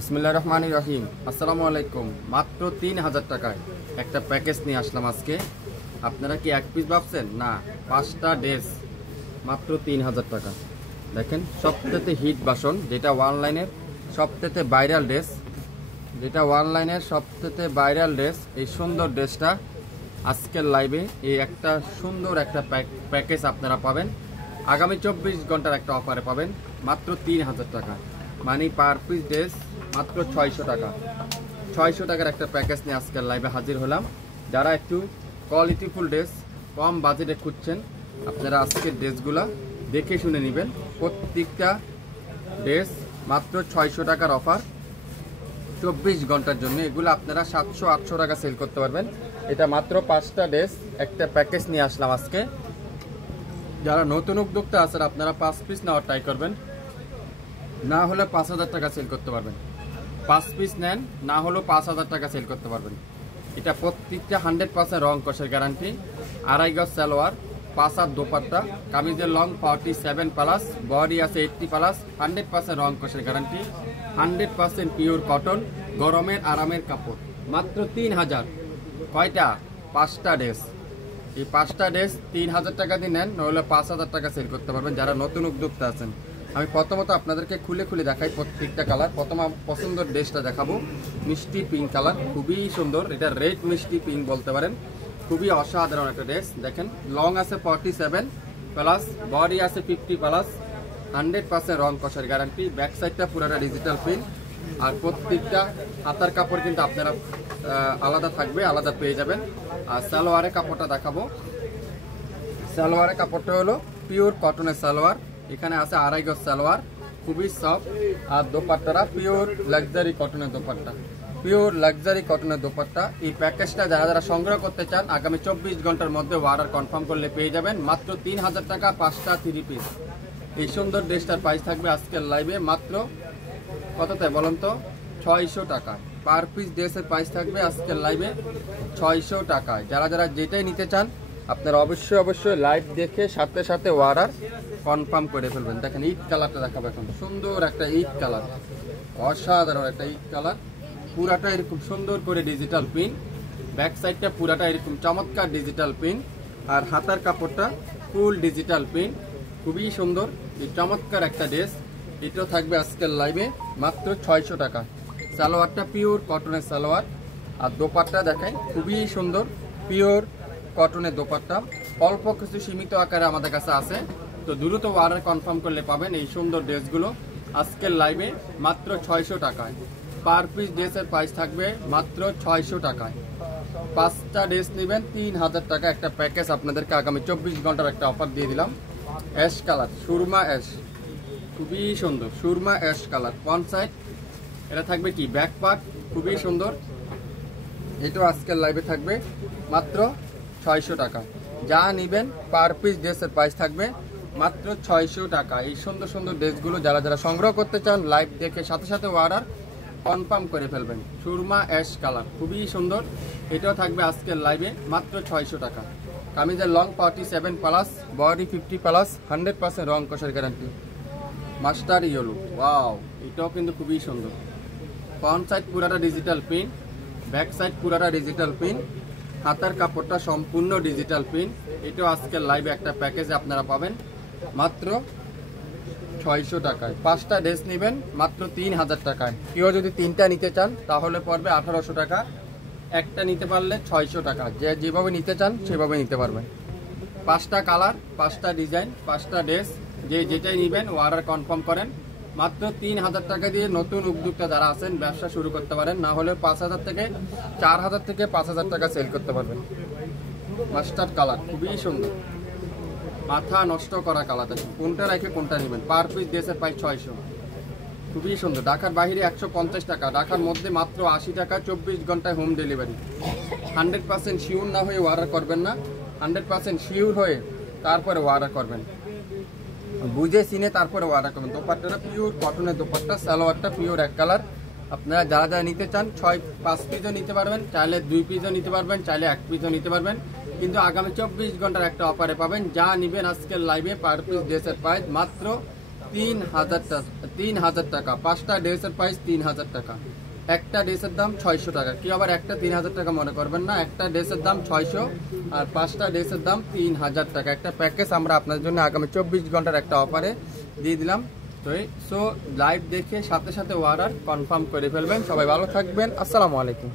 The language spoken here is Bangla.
বিসমিল্লাহির রহমানির রহিম। আসসালামু আলাইকুম। মাত্র 3000 টাকায় একটা প্যাকেজ নিয়ে আসলাম আজকে। আপনারা কি এক পিস ভাবছেন? না, 5টা ড্রেস মাত্র 3000 টাকা। দেখেন, সবথেকে হিট বাসন, যেটা অনলাইনের সবথেকে ভাইরাল ড্রেস, এই সুন্দর ড্রেসটা আজকের লাইভে এই একটা সুন্দর একটা প্যাকেজ আপনারা পাবেন। আগামী 24 ঘন্টার একটা অফারে পাবেন মাত্র 3000 টাকা। মানে পার পিস ড্রেস মাত্র 600 টাকা। 600 টাকার একটা প্যাকেজ নিয়ে আজকের লাইভে হাজির হলাম। যারা একটু কোয়ালিটিফুল ড্রেস কম বাজেটে খুঁজছেন, আপনারা আজকের ড্রেসগুলো দেখে শুনে নেবেন। প্রত্যেকটা ড্রেস মাত্র 600 টাকার অফার 24 ঘন্টার জন্য। এগুলো আপনারা 700-800 টাকা সেল করতে পারবেন। এটা মাত্র 5টা ড্রেস একটা প্যাকেজ নিয়ে আসলাম আজকে। যারা নতুন উদ্যোক্তা আছেন, আপনারা 5 পিস নেওয়ার ট্রাই করবেন, না হলে 5000 টাকা সেল করতে পারবেন। 5 পিস নেন, না হলেও 5000 টাকা সেল করতে পারবেন। এটা প্রত্যেকটা 100% রং কষের গ্যারান্টি। 2.5 গজ সালোয়ার, 5 হাত দোপাট্টা, কামিজের লং 47+, বডি আছে 80+, 100% রং কষের গ্যারান্টি, 100% পিওর কটন, গরমের আরামের কাপড়। মাত্র 3000। কয়টা? 5টা ড্রেস। এই 5টা ড্রেস 3000 টাকা দিয়ে নেন, নইলে 5000 টাকা সেল করতে পারবেন যারা নতুন উদ্যোক্তা আছেন। আমি প্রথমত আপনাদেরকে খুলে খুলে দেখাই প্রত্যেকটা কালার। প্রথম পছন্দের ড্রেসটা দেখাবো, মিষ্টি পিঙ্ক কালার, খুবই সুন্দর। এটা রেড মিষ্টি পিঙ্ক বলতে পারেন, খুবই অসাধারণ একটা ড্রেস। দেখেন, লং আছে 47+, বডি আছে 50+, 100% রং কষার গ্যারান্টি। ব্যাক সাইডটা পুরোটা ডিজিটাল প্রিন্ট। আর প্রত্যেকটা হাতার কাপড় কিন্তু আপনারা আলাদা থাকবে, আলাদা পেয়ে যাবেন। আর সালোয়ারের কাপড়টা দেখাবো। সালোয়ারের কাপড়টা হলো পিওর কটনের সালোয়ার। এখানে আছে 2.5 গজ সালোয়ার, খুবই সফট। আর দোপাট্টাটা পিওর লাক্সারি কটনের দোপাট্টা। এই প্যাকেজটা যারা যারা সংগ্রহ করতে চান, আগামী 24 ঘন্টার মধ্যে অর্ডার কনফার্ম করলে পেয়ে যাবেন মাত্র 3000 টাকা 5টা 3 পিস। এই সুন্দর ড্রেসটার প্রাইস থাকবে আজকের লাইভে মাত্র কততে বলুন তো? 600 টাকায়। পার পিস ড্রেসের প্রাইস থাকবে আজকের লাইভে 600 টাকায়। যারা যারা যেটাই নিতে চান, আপনারা অবশ্যই লাইভ দেখে সাথে সাথে অর্ডার কনফার্ম করে ফেলবেন। দেখেন, ইট কালারটা দেখাবো এখন। সুন্দর একটা ইট কালার, অসাধারণ একটা ইট কালার। পুরাটা এরকম সুন্দর করে ডিজিটাল প্রিন্ট, ব্যাক সাইডটা পুরাটা এরকম চমৎকার ডিজিটাল প্রিন্ট। আর হাতার কাপড়টা ফুল ডিজিটাল প্রিন্ট, খুবই সুন্দর। এই চমৎকার একটা ড্রেস, এটাও থাকবে আজকের লাইভে মাত্র 600 টাকা। সালোয়ারটা পিওর কটনের সালোয়ার। আর দোপাট্টা দেখেন, খুবই সুন্দর পিওর কটনের দোপাট্টা। অল্প কিছু সীমিত আকারে আমাদের কাছে আছে, তো দ্রুত অর্ডার কনফার্ম করলে পাবেন এই সুন্দর ড্রেসগুলো আজকের লাইভে মাত্র 600 টাকায়। পার পিস ড্রেসের প্রাইস থাকবে মাত্র 600 টাকায়। 5টা ড্রেস নেবেন 3000 টাকা একটা প্যাকেজ। আপনাদেরকে আগামী 24 ঘন্টার একটা অফার দিয়ে দিলাম। অ্যাশ কালার, সুরমা অ্যাশ, খুবই সুন্দর Surma ash colour. Front side এটা থাকবে কি ব্যাক পার্ট, খুবই সুন্দর। এটাও আজকের লাইভে থাকবে মাত্র 600 টাকা। যা নেবেন পার পিস ড্রেসের প্রাইস থাকবে মাত্র 600 টাকা। এই সুন্দর সুন্দর ড্রেসগুলো যারা যারা সংগ্রহ করতে চান, লাইভ দেখে সাথে সাথে অর্ডার কনফার্ম করে ফেলবেন। সুরমা অ্যাশ কালার, খুবই সুন্দর। এটাও থাকবে আজকের লাইভে মাত্র 600 টাকা। কামিজের লং 47+, বডি 50+, 100% রং কষার গ্যারান্টি। মাস্টার ইয়েলো, ওয়াও, এটাও কিন্তু খুবই সুন্দর। ফ্রন্ট সাইড পুরাটা ডিজিটাল প্রিন্ট, ব্যাক সাইড পুরাটা ডিজিটাল প্রিন্ট। হাতার কাপড়টা সম্পূর্ণ ডিজিটাল প্রিন্ট। এটাও আজকের লাইভে একটা প্যাকেজে আপনারা পাবেন মাত্র 600 টাকায়। 5টা ড্রেস নেবেন মাত্র 3000 টাকায়। কেউ যদি 3টা নিতে চান তাহলে পড়বে 1800 টাকা। একটা নিতে পারলে 600 টাকা। যেভাবে নিতে চান সেভাবে নিতে পারবেন। 5টা কালার, 5টা ডিজাইন, 5টা ড্রেস, যেটাই নেবেন অর্ডার কনফার্ম করেন। মাত্র 3000 টাকা দিয়ে নতুন উদ্যোক্তা যারা আছেন ব্যবসা শুরু করতে পারেন, না হলে 4000 থেকে 4000 থেকে 5000 টাকা সেল করতে পারবেন। মাস্টার্ড কালার, খুবই সুন্দর, মাথা নষ্ট করা কালার। কোনটা রেখে কোনটা নেবেন। পার পিস ড্রেসের প্রাইস 600, খুবই সুন্দর। ঢাকার বাইরে 150 টাকা, ঢাকার মধ্যে মাত্র 80 টাকা। 24 ঘন্টায় হোম ডেলিভারি। 100% শিওর না হয়ে অর্ডার করবেন না, 100% শিওর হয়ে তারপরে অর্ডার করবেন, বুঝে চিনে তারপরে অর্ডার করবেন। দোপাট্টাটা পিওর কটনের দোপাট্টা, সালোয়ারটা পিওর এক কালার। আপনারা যারা যারা নিতে চান 5 পিসও নিতে পারবেন, চাইলে 2 পিসও নিতে পারবেন, চাইলে 1 পিসও নিতে পারবেন। কিন্তু আগামী 24 ঘন্টার একটা অফারে পাবেন। যা নেবেন আজকের লাইভে পার পিস ড্রেসের প্রাইস মাত্র 3,000 টাকা। 5টা ড্রেসের প্রাইস 3,000 টাকা। একটা ড্রেসের দাম 600 টাকা। কি আবার একটা 3,000 টাকা মনে করবেন না, একটা ড্রেসের দাম 600 আর 5টা ড্রেসের দাম 3,000 টাকা। একটা প্যাকেজ আমরা আপনাদের জন্য আগামী 24 ঘন্টার একটা অফারে দিয়ে দিলাম। সো লাইভ দেখে সাথে সাথে অর্ডার কনফার্ম করে ফেলবেন। সবাই ভালো থাকবেন। আসসালামু আলাইকুম।